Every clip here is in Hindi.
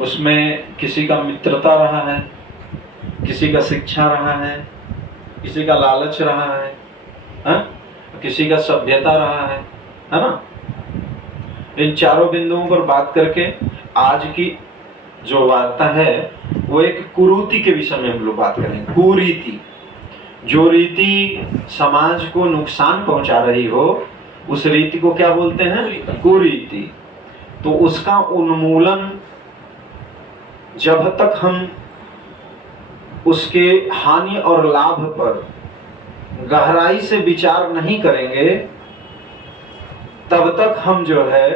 उसमें किसी का मित्रता रहा है, किसी का शिक्षा रहा है, किसी का लालच रहा है, किसी का सभ्यता रहा है ना। इन चारों बिंदुओं पर बात करके आज की जो वार्ता है वो एक कुरीति के विषय में हम लोग बात करेंगे। कुरीति, जो रीति समाज को नुकसान पहुंचा रही हो उस रीति को क्या बोलते हैं? कुरीति। तो उसका उन्मूलन जब तक हम उसके हानि और लाभ पर गहराई से विचार नहीं करेंगे तब तक हम जो है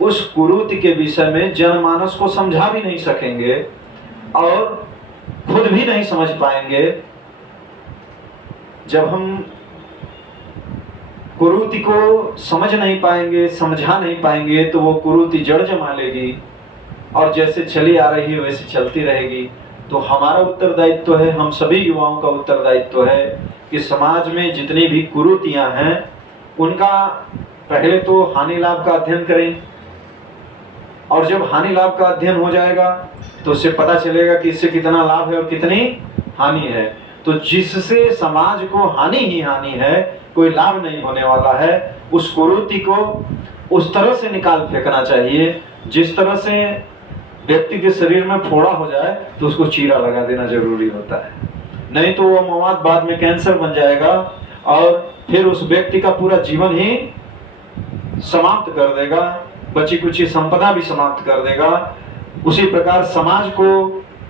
उस कुरीति के विषय में जनमानस को समझा भी नहीं सकेंगे और खुद भी नहीं समझ पाएंगे। जब हम कुरीति को समझ नहीं पाएंगे, समझा नहीं पाएंगे, तो वो कुरीति जड़ जमा लेगी और जैसे चली आ रही है वैसे चलती रहेगी। तो हमारा उत्तरदायित्व है, हम सभी युवाओं का उत्तरदायित्व है कि समाज में जितनी भी कुरीतियां हैं उनका पहले तो हानि लाभ का अध्ययन करें, और जब हानि लाभ का अध्ययन हो जाएगा तो उससे पता चलेगा कि इससे कितना लाभ है और कितनी हानि है। तो जिससे समाज को हानि ही हानि है, कोई लाभ नहीं होने वाला है, उस कुरीति को उस तरह से निकाल फेंकना चाहिए जिस तरह से व्यक्ति के शरीर में फोड़ा हो जाए तो उसको चीरा लगा देना जरूरी होता है। नहीं तो वो मवाद बाद में कैंसर बन जाएगा और फिर उस व्यक्ति का पूरा जीवन ही समाप्त कर देगा, बची कुची संपदा भी समाप्त कर देगा। उसी प्रकार समाज को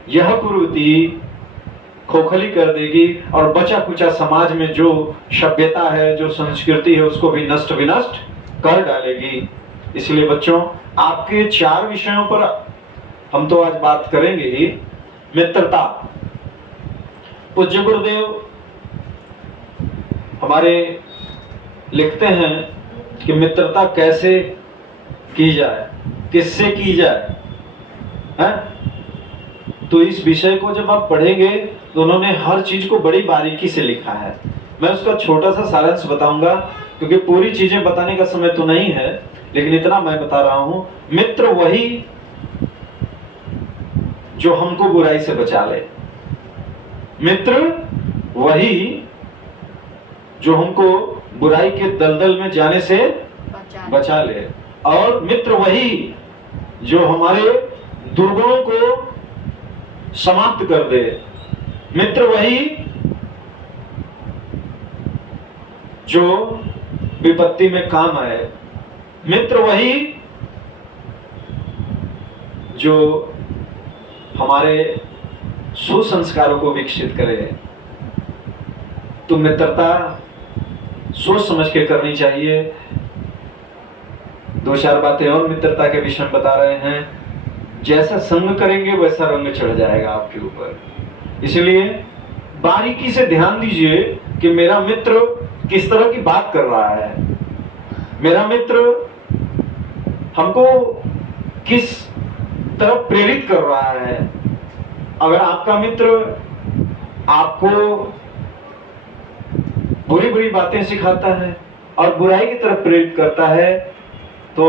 यह कुरीति खोखली कर देगी और बचा कुचा समाज में जो सभ्यता है, जो संस्कृति है, उसको भी नष्ट विनष्ट कर डालेगी। इसलिए बच्चों, आपके 4 विषयों पर हम तो आज बात करेंगे ही। मित्रता, पूज्य गुरुदेव हमारे लिखते हैं कि मित्रता कैसे की जाए, किससे की जाए, है? तो इस विषय को जब आप पढ़ेंगे तो उन्होंने हर चीज को बड़ी बारीकी से लिखा है। मैं उसका छोटा सा सारांश बताऊंगा क्योंकि पूरी चीजें बताने का समय तो नहीं है, लेकिन इतना मैं बता रहा हूं। मित्र वही जो हमको बुराई से बचा ले, मित्र वही जो हमको बुराई के दलदल में जाने से बचा ले, और मित्र वही जो हमारे दुर्गुणों को समाप्त कर दे। मित्र वही जो विपत्ति में काम आए। मित्र वही जो हमारे सुसंस्कारों को विकसित करे। तो मित्रता सोच समझ के करनी चाहिए। 2-4 बातें और मित्रता के विषय में बता रहे हैं। जैसा संग करेंगे वैसा रंग चढ़ जाएगा आपके ऊपर। इसलिए बारीकी से ध्यान दीजिए कि मेरा मित्र किस तरह की बात कर रहा है, मेरा मित्र हमको किस तरफ प्रेरित कर रहा है। अगर आपका मित्र आपको बुरी बुरी बातें सिखाता है और बुराई की तरफ प्रेरित करता है तो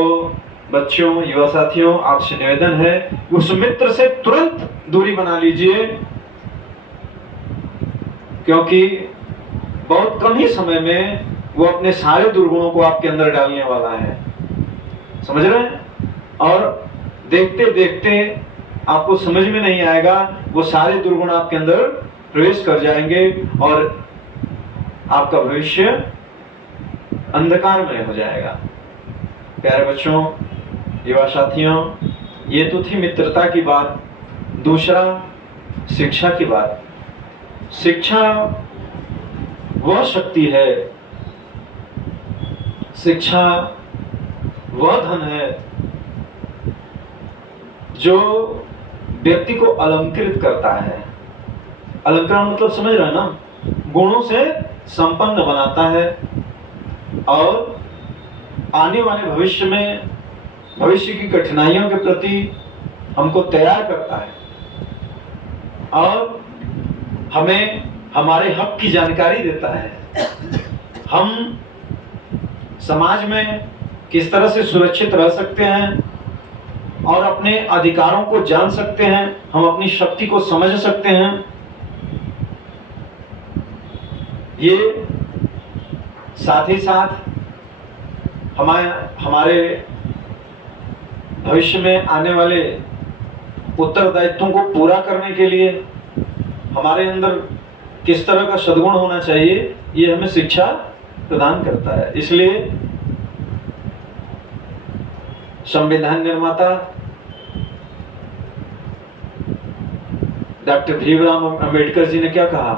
बच्चों, युवा साथियों, आपसे निवेदन है उस मित्र से तुरंत दूरी बना लीजिए, क्योंकि बहुत कम ही समय में वो अपने सारे दुर्गुणों को आपके अंदर डालने वाला है। समझ रहे हैं? और देखते देखते आपको समझ में नहीं आएगा, वो सारे दुर्गुण आपके अंदर प्रवेश कर जाएंगे और आपका भविष्य अंधकारमय हो जाएगा। प्यारे बच्चों, युवा साथियों, ये तो थी मित्रता की बात। दूसरा, शिक्षा की बात। शिक्षा वह शक्ति है, शिक्षा वह धन है जो व्यक्ति को अलंकृत करता है। अलंकार मतलब समझ रहे हैं ना? गुणों से संपन्न बनाता है और आने वाले भविष्य में भविष्य की कठिनाइयों के प्रति हमको तैयार करता है और हमें हमारे हक की जानकारी देता है। हम समाज में किस तरह से सुरक्षित रह सकते हैं, और अपने अधिकारों को जान सकते हैं, हम अपनी शक्ति को समझ सकते हैं। ये साथ ही साथ हमारे भविष्य में आने वाले उत्तरदायित्वों को पूरा करने के लिए हमारे अंदर किस तरह का सद्गुण होना चाहिए, ये हमें शिक्षा प्रदान करता है। इसलिए संविधान निर्माता डॉक्टर भीमराव अंबेडकर जी ने क्या कहा?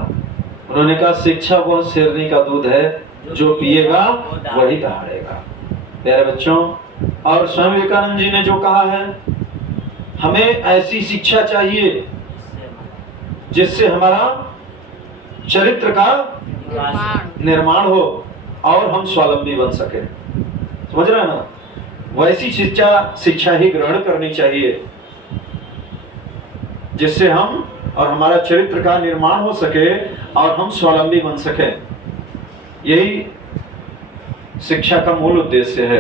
उन्होंने कहा शिक्षा वह शेरनी का दूध है, जो पिएगा वही दहाड़ेगा। प्यारे बच्चों, और स्वामी विवेकानंद जी ने जो कहा है, हमें ऐसी शिक्षा चाहिए जिससे हमारा चरित्र का निर्माण हो और हम स्वावलंबी बन सके। समझ रहे हैं ना? वैसी शिक्षा ही ग्रहण करनी चाहिए जिससे हम और हमारा चरित्र का निर्माण हो सके और हम स्वावलंबी बन सके। यही शिक्षा का मूल उद्देश्य है।